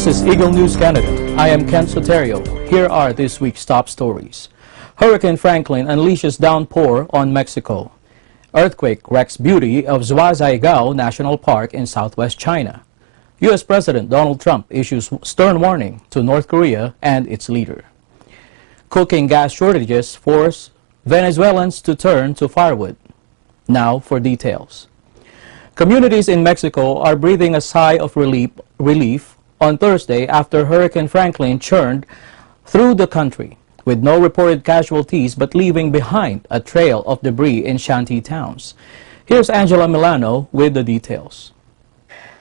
This is Eagle News Canada. I am Ken Soterio. Here are this week's top stories. Hurricane Franklin unleashes downpour on Mexico. Earthquake wrecks beauty of Zhuhai-Zhaigao National Park in southwest China. U.S. President Donald Trump issues stern warning to North Korea and its leader. Cooking gas shortages force Venezuelans to turn to firewood. Now for details. Communities in Mexico are breathing a sigh of relief on Thursday after Hurricane Franklin churned through the country, with no reported casualties but leaving behind a trail of debris in shanty towns. Here's Angela Milano with the details.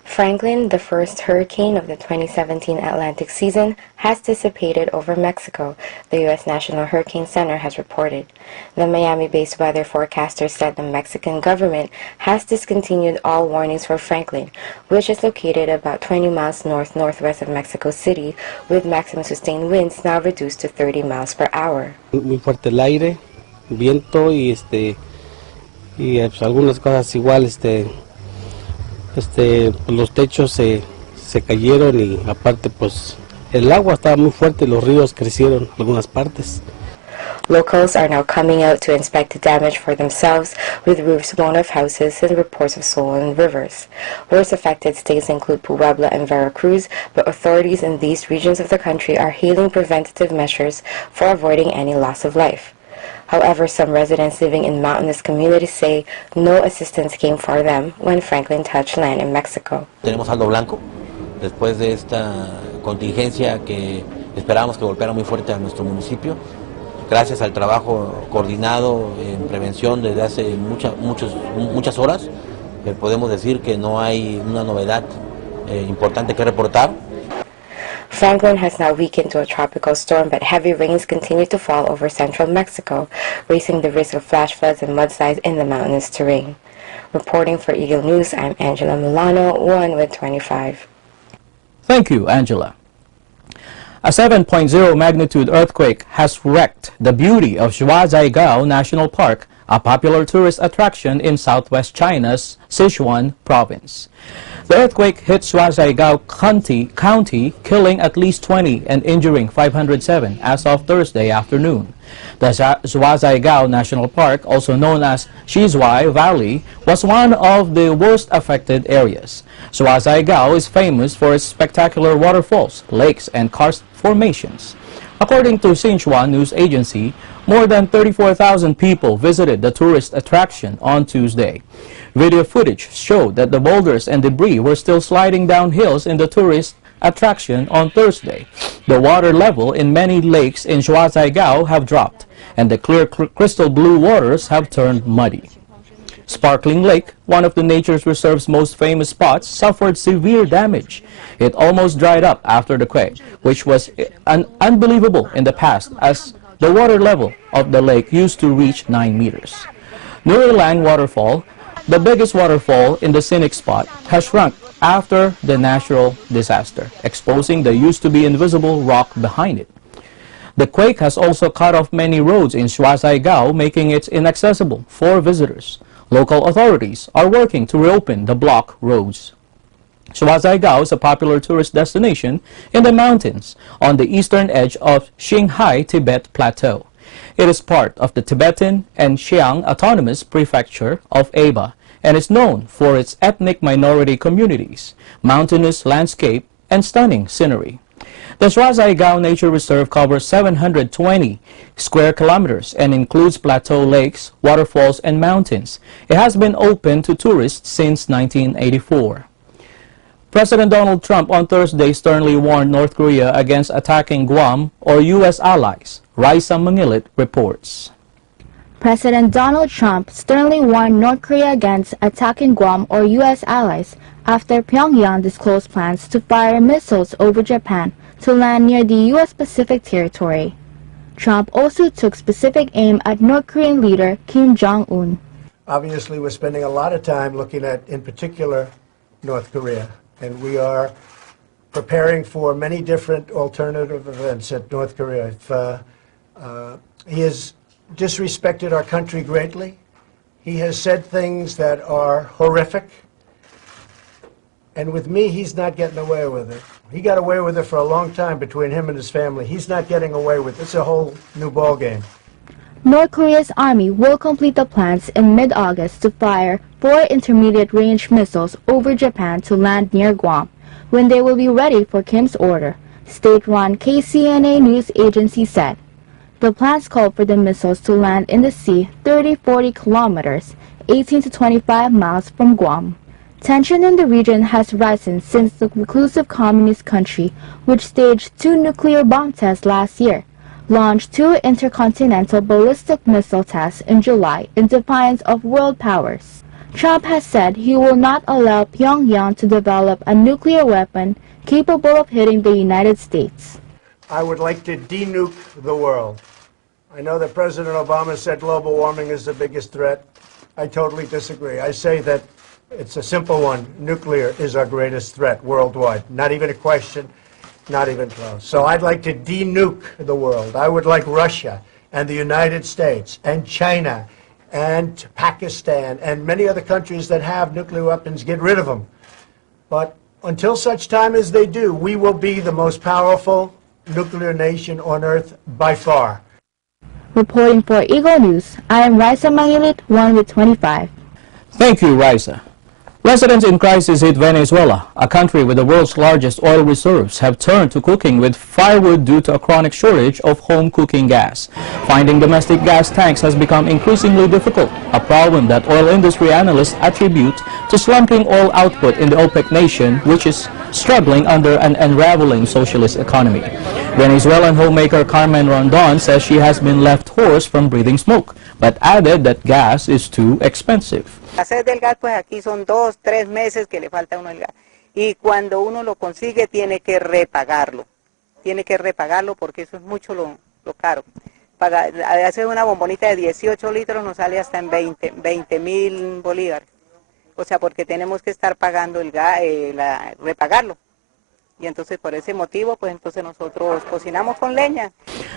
Franklin, the first hurricane of the 2017 Atlantic season, has dissipated over Mexico, the U.S. National Hurricane Center has reported. The Miami-based weather forecaster said the Mexican government has discontinued all warnings for Franklin, which is located about 20 miles north-northwest of Mexico City, with maximum sustained winds now reduced to 30 miles per hour. Muy fuerte el aire, viento y algunas cosas igual los techos se cayeron y aparte pues el agua estaba muy fuerte y los ríos crecieron en algunas partes. Locals are now coming out to inspect the damage for themselves, with roofs blown off houses and reports of swollen rivers. Worst affected states include Puebla and Veracruz, but authorities in these regions of the country are hailing preventative measures for avoiding any loss of life. However, some residents living in mountainous communities say no assistance came for them when Franklin touched land in Mexico. Tenemos saldo blanco después de esta contingencia que esperábamos que golpeara muy fuerte a nuestro municipio. Gracias al trabajo coordinado en prevención desde hace muchas horas, podemos decir que no hay una novedad importante que reportar. Franklin has now weakened to a tropical storm, but heavy rains continue to fall over central Mexico, raising the risk of flash floods and mudslides in the mountainous terrain. Reporting for Eagle News, I'm Angela Milano, 1 with 25. Thank you, Angela. A 7.0 magnitude earthquake has wrecked the beauty of Zhuhai-Zhaigao National Park, a popular tourist attraction in southwest China's Sichuan province. The earthquake hit Zhuhai-Zhaigao County, killing at least 20 and injuring 507 as of Thursday afternoon. The Zhuhai-Zhaigao National Park, also known as Shizhuai Valley, was one of the worst affected areas. Zhuhai-Zhaigao is famous for its spectacular waterfalls, lakes, and karst formations. According to Xinhua News Agency, more than 34,000 people visited the tourist attraction on Tuesday. Video footage showed that the boulders and debris were still sliding down hills in the tourist attraction on Thursday. The water level in many lakes in Zhuhai-Zhaigao have dropped, and the clear crystal blue waters have turned muddy. Sparkling Lake, one of the nature's reserve's most famous spots, suffered severe damage. It almost dried up after the quake, which was unbelievable in the past, as the water level of the lake used to reach 9 meters. Nurilang Waterfall, the biggest waterfall in the scenic spot, has shrunk after the natural disaster, exposing the used-to-be invisible rock behind it. The quake has also cut off many roads in Zhuhai-Zhaigao, making it inaccessible for visitors. Local authorities are working to reopen the blocked roads. Zhuhai-Zhaigao is a popular tourist destination in the mountains on the eastern edge of Qinghai Tibet Plateau. It is part of the Tibetan and Xiang Autonomous Prefecture of Aba and is known for its ethnic minority communities, mountainous landscape, and stunning scenery. The Zhuhai-Zhaigao Nature Reserve covers 720 square kilometers and includes plateau lakes, waterfalls, and mountains. It has been open to tourists since 1984. President Donald Trump on Thursday sternly warned North Korea against attacking Guam or U.S. allies. Raisa Mangilit reports. President Donald Trump sternly warned North Korea against attacking Guam or U.S. allies after Pyongyang disclosed plans to fire missiles over Japan to land near the U.S. Pacific territory. Trump also took specific aim at North Korean leader Kim Jong-un. Obviously, we're spending a lot of time looking at, in particular, North Korea, and we are preparing for many different alternative events at North Korea. He has disrespected our country greatly. He has said things that are horrific, And with me, he's not getting away with it. He got away with it for a long time between him and his family. He's not getting away with it. It's a whole new ballgame. North Korea's army will complete the plans in mid-August to fire 4 intermediate-range missiles over Japan to land near Guam, when they will be ready for Kim's order, state-run KCNA news agency said. The plans call for the missiles to land in the sea 30-40 kilometers, 18 to 25 miles from Guam. Tension in the region has risen since the reclusive communist country, which staged 2 nuclear bomb tests last year, launched 2 intercontinental ballistic missile tests in July in defiance of world powers. Trump has said he will not allow Pyongyang to develop a nuclear weapon capable of hitting the United States. I would like to denuke the world. I know that President Obama said global warming is the biggest threat. I totally disagree. I say that it's a simple one. Nuclear is our greatest threat worldwide. Not even a question. Not even close. So I'd like to denuke the world. I would like Russia and the United States and China and Pakistan and many other countries that have nuclear weapons, get rid of them. But until such time as they do, we will be the most powerful nuclear nation on Earth by far. Reporting for Eagle News, I am Raisa Mangilit, 1 with 25. Thank you, Raisa. Residents in crisis-hit Venezuela, a country with the world's largest oil reserves, have turned to cooking with firewood due to a chronic shortage of home cooking gas. Finding domestic gas tanks has become increasingly difficult, a problem that oil industry analysts attribute to slumping oil output in the OPEC nation, which is struggling under an unraveling socialist economy. Venezuelan homemaker Carmen Rondon says she has been left hoarse from breathing smoke, but added that gas is too expensive. La sed del gas, pues aquí son 2-3 meses que le falta a uno el gas. Y cuando uno lo consigue, tiene que repagarlo. Tiene que repagarlo porque eso es mucho lo caro. Hacer una bombonita de 18 litros nos sale hasta en 20.000 bolívares. O sea, porque tenemos que estar pagando el gas, repagarlo. Y entonces por ese motivo, pues entonces nosotros cocinamos con leña.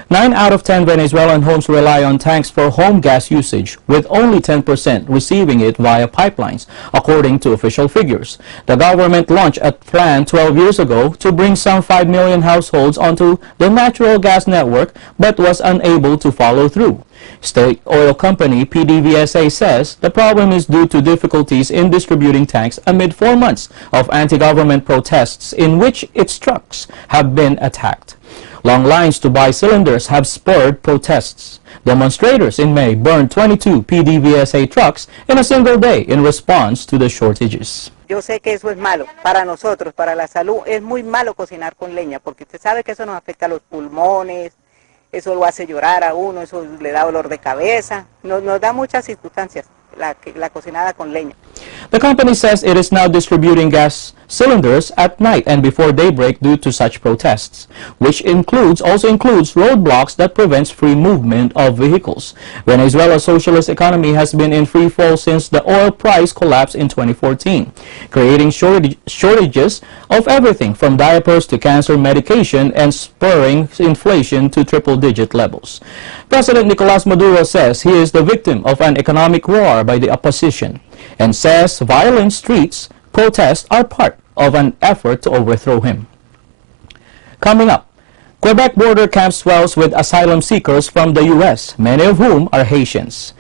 9 out of 10 Venezuelan homes rely on tanks for home gas usage, with only 10% receiving it via pipelines, according to official figures. The government launched a plan 12 years ago to bring some 5 million households onto the natural gas network, but was unable to follow through. State oil company PDVSA says the problem is due to difficulties in distributing tanks amid 4 months of anti-government protests in which its trucks have been attacked. Long lines to buy cylinders have spurred protests. Demonstrators in May burned 22 PDVSA trucks in a single day in response to the shortages. Yo sé que eso es malo para nosotros, para la salud. Es muy malo cocinar con leña porque usted sabe que eso nos afecta a los pulmones, eso lo hace llorar a uno, eso le da dolor de cabeza, nos da muchas circunstancias la cocinada con leña. The company says it is now distributing gas cylinders at night and before daybreak due to such protests, which also includes roadblocks that prevents free movement of vehicles. Venezuela's socialist economy has been in free fall since the oil price collapsed in 2014, creating shortages of everything from diapers to cancer medication and spurring inflation to triple-digit levels. President Nicolas Maduro says he is the victim of an economic war by the opposition and says violent street protests are part of an effort to overthrow him. Coming up, Quebec border camp swells with asylum seekers from the U.S., many of whom are Haitians.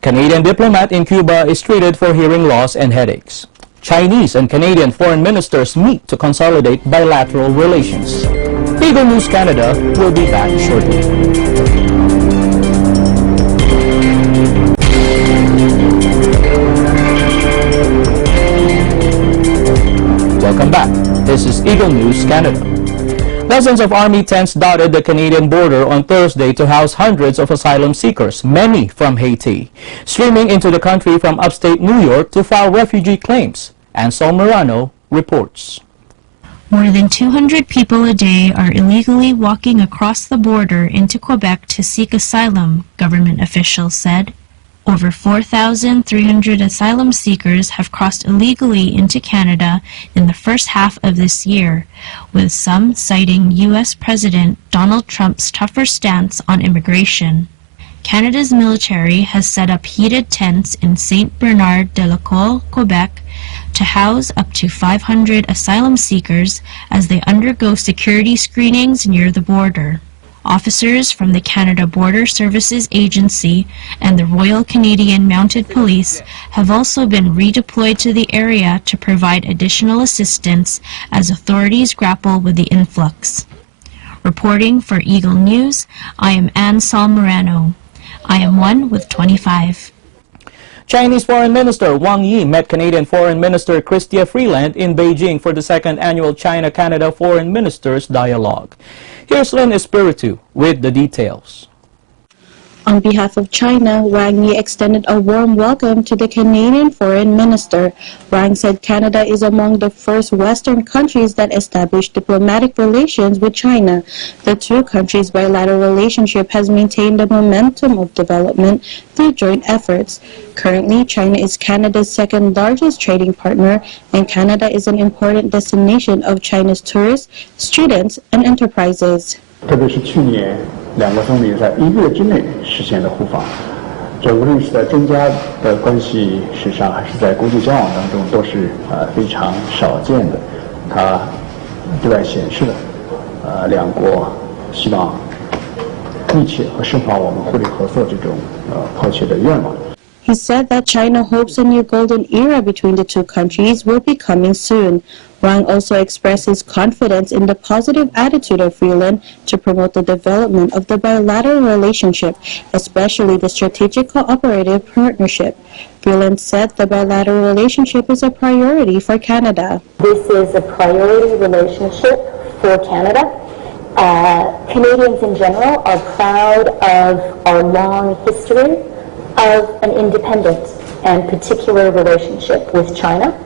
Canadian diplomat in Cuba is treated for hearing loss and headaches. Chinese and Canadian foreign ministers meet to consolidate bilateral relations. Eagle News Canada will be back shortly. Welcome back. This is Eagle News Canada. Dozens of Army tents dotted the Canadian border on Thursday to house hundreds of asylum seekers, many from Haiti, streaming into the country from upstate New York to file refugee claims. Ansel Morano reports. More than 200 people a day are illegally walking across the border into Quebec to seek asylum, government officials said. Over 4,300 asylum seekers have crossed illegally into Canada in the first half of this year, with some citing U.S. President Donald Trump's tougher stance on immigration. Canada's military has set up heated tents in St. Bernard-de-la-Colle, Quebec, to house up to 500 asylum seekers as they undergo security screenings near the border. Officers from the Canada Border Services Agency and the Royal Canadian Mounted Police have also been redeployed to the area to provide additional assistance as authorities grapple with the influx. Reporting for Eagle News, I am Ann Salmerano. I am one with 25. Chinese Foreign Minister Wang Yi met Canadian Foreign Minister Chrystia Freeland in Beijing for the second annual China-Canada Foreign Ministers Dialogue. Here's Lynn Espiritu with the details. On behalf of China, Wang Yi extended a warm welcome to the Canadian Foreign Minister. Wang said Canada is among the first Western countries that established diplomatic relations with China. The two countries' bilateral relationship has maintained the momentum of development through joint efforts. Currently, China is Canada's second largest trading partner, and Canada is an important destination of China's tourists, students, and enterprises. 特别是去年两国总理在1月之内实现了互访，这无论是在中加的关系史上，还是在国际交往当中，都是非常少见的。它对外显示了两国希望密切和深化我们互利合作这种迫切的愿望。 He said that China hopes a new golden era between the two countries will be coming soon. Wang also expressed his confidence in the positive attitude of Freeland to promote the development of the bilateral relationship, especially the strategic cooperative partnership. Freeland said the bilateral relationship is a priority for Canada. This is a priority relationship for Canada. Canadians in general are proud of our long history of an independent and particular relationship with China.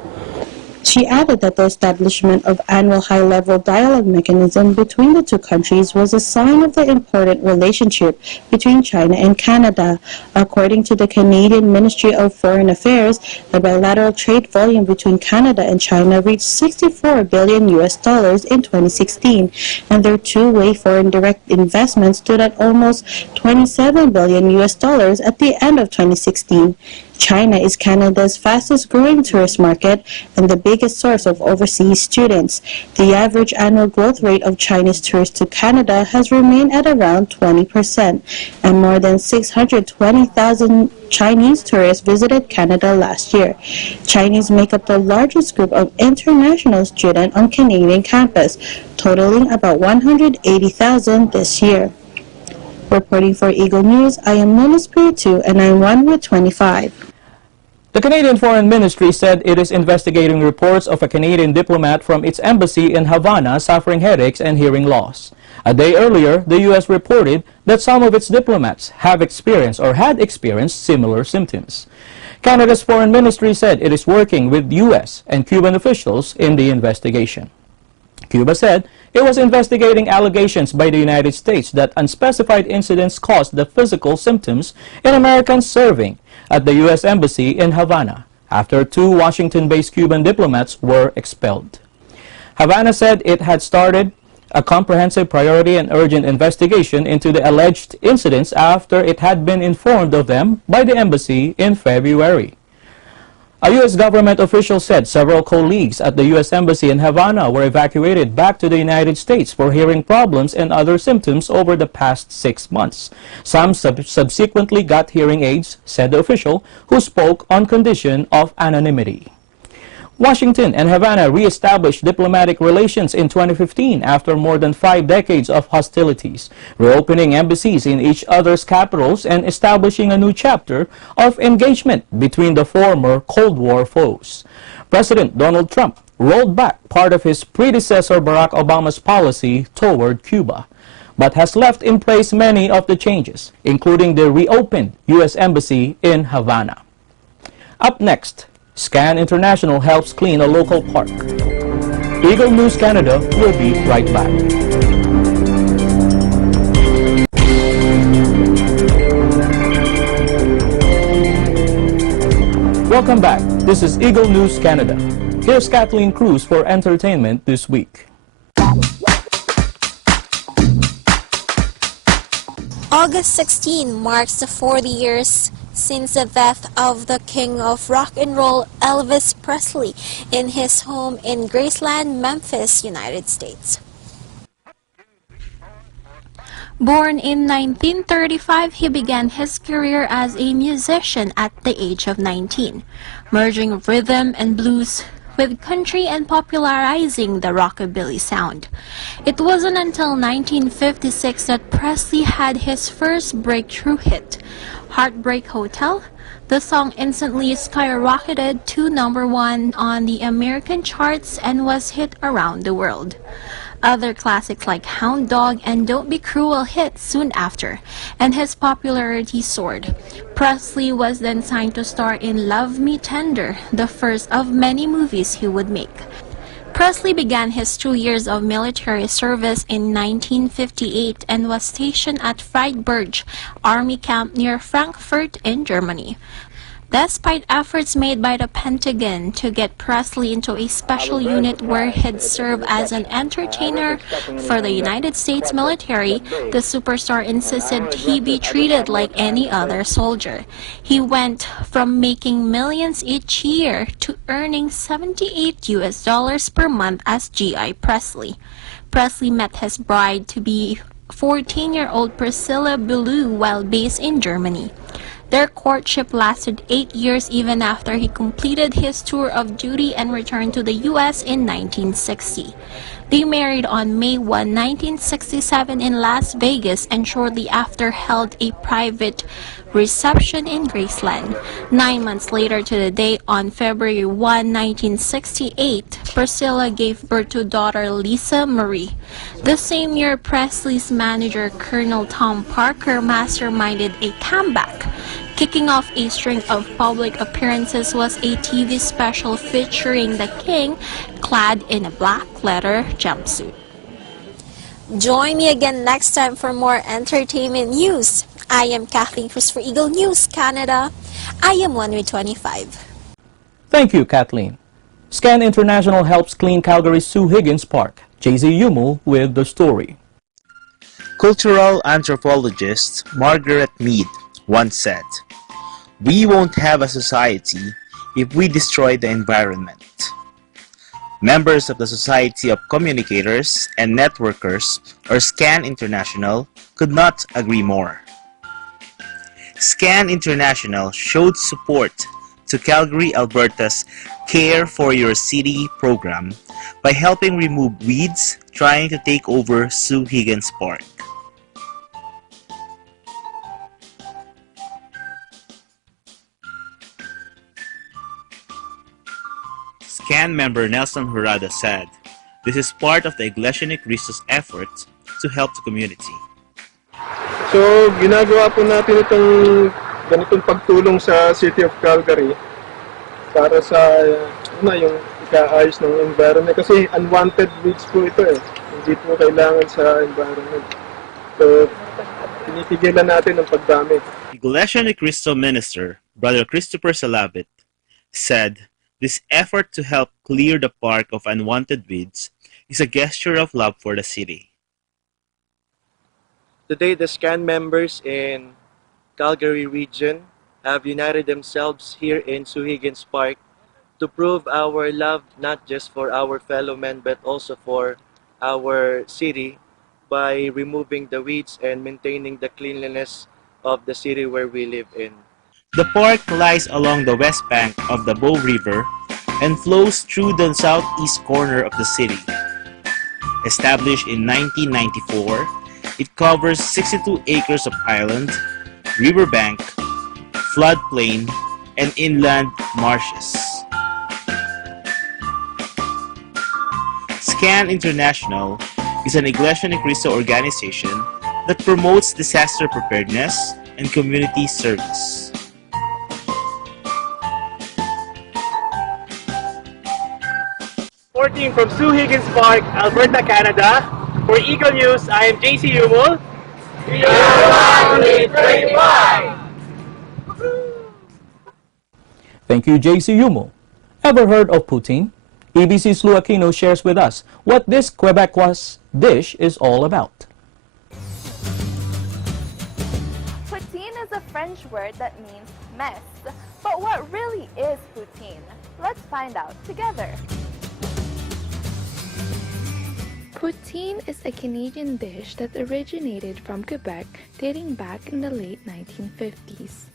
She added that the establishment of annual high-level dialogue mechanism between the two countries was a sign of the important relationship between China and Canada. According to the Canadian Ministry of Foreign Affairs, the bilateral trade volume between Canada and China reached $64 billion in 2016, and their two-way foreign direct investment stood at almost $27 billion at the end of 2016. China is Canada's fastest-growing tourist market and the biggest source of overseas students. The average annual growth rate of Chinese tourists to Canada has remained at around 20%, and more than 620,000 Chinese tourists visited Canada last year. Chinese make up the largest group of international students on Canadian campus, totaling about 180,000 this year. Reporting for Eagle News, I am Lynn Espiritu, and I'm one with 25. The Canadian Foreign Ministry said it is investigating reports of a Canadian diplomat from its embassy in Havana suffering headaches and hearing loss. A day earlier, the U.S. reported that some of its diplomats have experienced or had experienced similar symptoms. Canada's Foreign Ministry said it is working with U.S. and Cuban officials in the investigation. Cuba said it was investigating allegations by the United States that unspecified incidents caused the physical symptoms in Americans serving at the U.S. Embassy in Havana after two Washington-based Cuban diplomats were expelled. Havana said it had started a comprehensive priority and urgent investigation into the alleged incidents after it had been informed of them by the embassy in February. A U.S. government official said several colleagues at the U.S. Embassy in Havana were evacuated back to the United States for hearing problems and other symptoms over the past 6 months. Some subsequently got hearing aids, said the official, who spoke on condition of anonymity. Washington and Havana re-established diplomatic relations in 2015 after more than 5 decades of hostilities, reopening embassies in each other's capitals and establishing a new chapter of engagement between the former Cold War foes. President Donald Trump rolled back part of his predecessor Barack Obama's policy toward Cuba, but has left in place many of the changes, including the reopened U.S. Embassy in Havana. Up next, Scan International helps clean a local park. Eagle News Canada will be right back. Welcome back. This is Eagle News Canada. Here's Kathleen Cruz for entertainment this week. August 16 marks the 40 years since the death of the king of rock and roll, Elvis Presley, in his home in Graceland, Memphis, United States. Born in 1935, he began his career as a musician at the age of 19, merging rhythm and blues with country and popularizing the rockabilly sound. It wasn't until 1956 that Presley had his first breakthrough hit, Heartbreak Hotel. The song instantly skyrocketed to #1 on the American charts and was hit around the world. Other classics like Hound Dog and Don't Be Cruel hit soon after, and his popularity soared. Presley was then signed to star in Love Me Tender, the first of many movies he would make. Presley began his 2 years of military service in 1958 and was stationed at Friedberg Army Camp near Frankfurt in Germany. Despite efforts made by the Pentagon to get Presley into a special unit where he'd serve as an entertainer for the United States military, the superstar insisted he be treated like any other soldier. He went from making millions each year to earning $78 per month as G.I. Presley. Presley met his bride-to-be 14-year-old Priscilla Belew while based in Germany. Their courtship lasted 8 years even after he completed his tour of duty and returned to the U.S. in 1960. They married on May 1, 1967 in Las Vegas and shortly after held a private reception in Graceland. 9 months later to the day, on February 1, 1968, Priscilla gave birth to daughter Lisa Marie. The same year, Presley's manager, Colonel Tom Parker, masterminded a comeback. Kicking off a string of public appearances was a TV special featuring the king clad in a black leather jumpsuit. Join me again next time for more entertainment news. I am Kathleen Cruz for Eagle News Canada. I am 1/25. Thank you, Kathleen. Scan International helps clean Calgary's Sue Higgins Park. JZ Yumul with the story. Cultural anthropologist Margaret Mead once said, "We won't have a society if we destroy the environment." Members of the Society of Communicators and Networkers, or SCAN International, could not agree more. SCAN International showed support to Calgary, Alberta's Care for Your City program by helping remove weeds trying to take over Sue Higgins Park. SCAN member Nelson Hurada said, "This is part of the Iglesia Ni Cristo's effort to help the community." So, ginagawa po natin itong ganitong pagtulong sa City of Calgary para sa yung ikaayos ng environment. Kasi unwanted weeds po ito eh. Hindi po kailangan sa environment. So, pinipigilan natin ang pagdami. Iglesia Ni Cristo minister, Brother Christopher Salavit, said, "This effort to help clear the park of unwanted weeds is a gesture of love for the city." Today, the SCAN members in Calgary region have united themselves here in Sue Higgins Park to prove our love not just for our fellow men but also for our city by removing the weeds and maintaining the cleanliness of the city where we live in. The park lies along the west bank of the Bow River and flows through the southeast corner of the city. Established in 1994, it covers 62 acres of island, riverbank, floodplain, and inland marshes. SCAN International is an Iglesia Ni Cristo organization that promotes disaster preparedness and community service. Reporting from Sue Higgins Park, Alberta, Canada. For Eagle News, I am JC Yumul. We are 1/25. Thank you, JC Yumul. Ever heard of poutine? EBC's Lou Aquino shares with us what this Quebecois dish is all about. Poutine is a French word that means mess. But what really is poutine? Let's find out together. Poutine is a Canadian dish that originated from Quebec dating back in the late 1950s.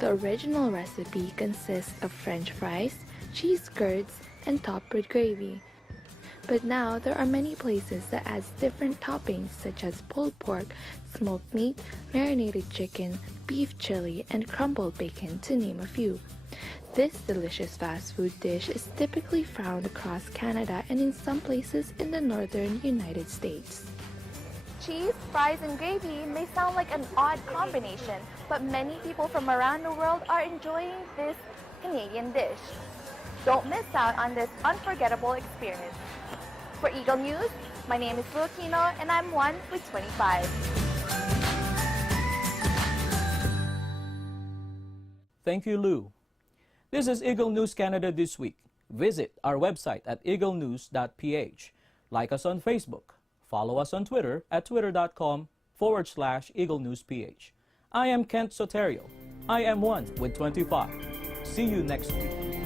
The original recipe consists of French fries, cheese curds, and topped with gravy. But now there are many places that adds different toppings such as pulled pork, smoked meat, marinated chicken, beef chili, and crumbled bacon, to name a few. This delicious fast food dish is typically found across Canada and in some places in the northern United States. Cheese, fries, and gravy may sound like an odd combination, but many people from around the world are enjoying this Canadian dish. Don't miss out on this unforgettable experience. For Eagle News, my name is Filipino and I'm one with 25. Thank you, Lou. This is Eagle News Canada This Week. Visit our website at Eaglenews.PH. Like us on Facebook. Follow us on Twitter at twitter.com/EagleNewsPH. I am Kent Soterio. I am one with 25. See you next week.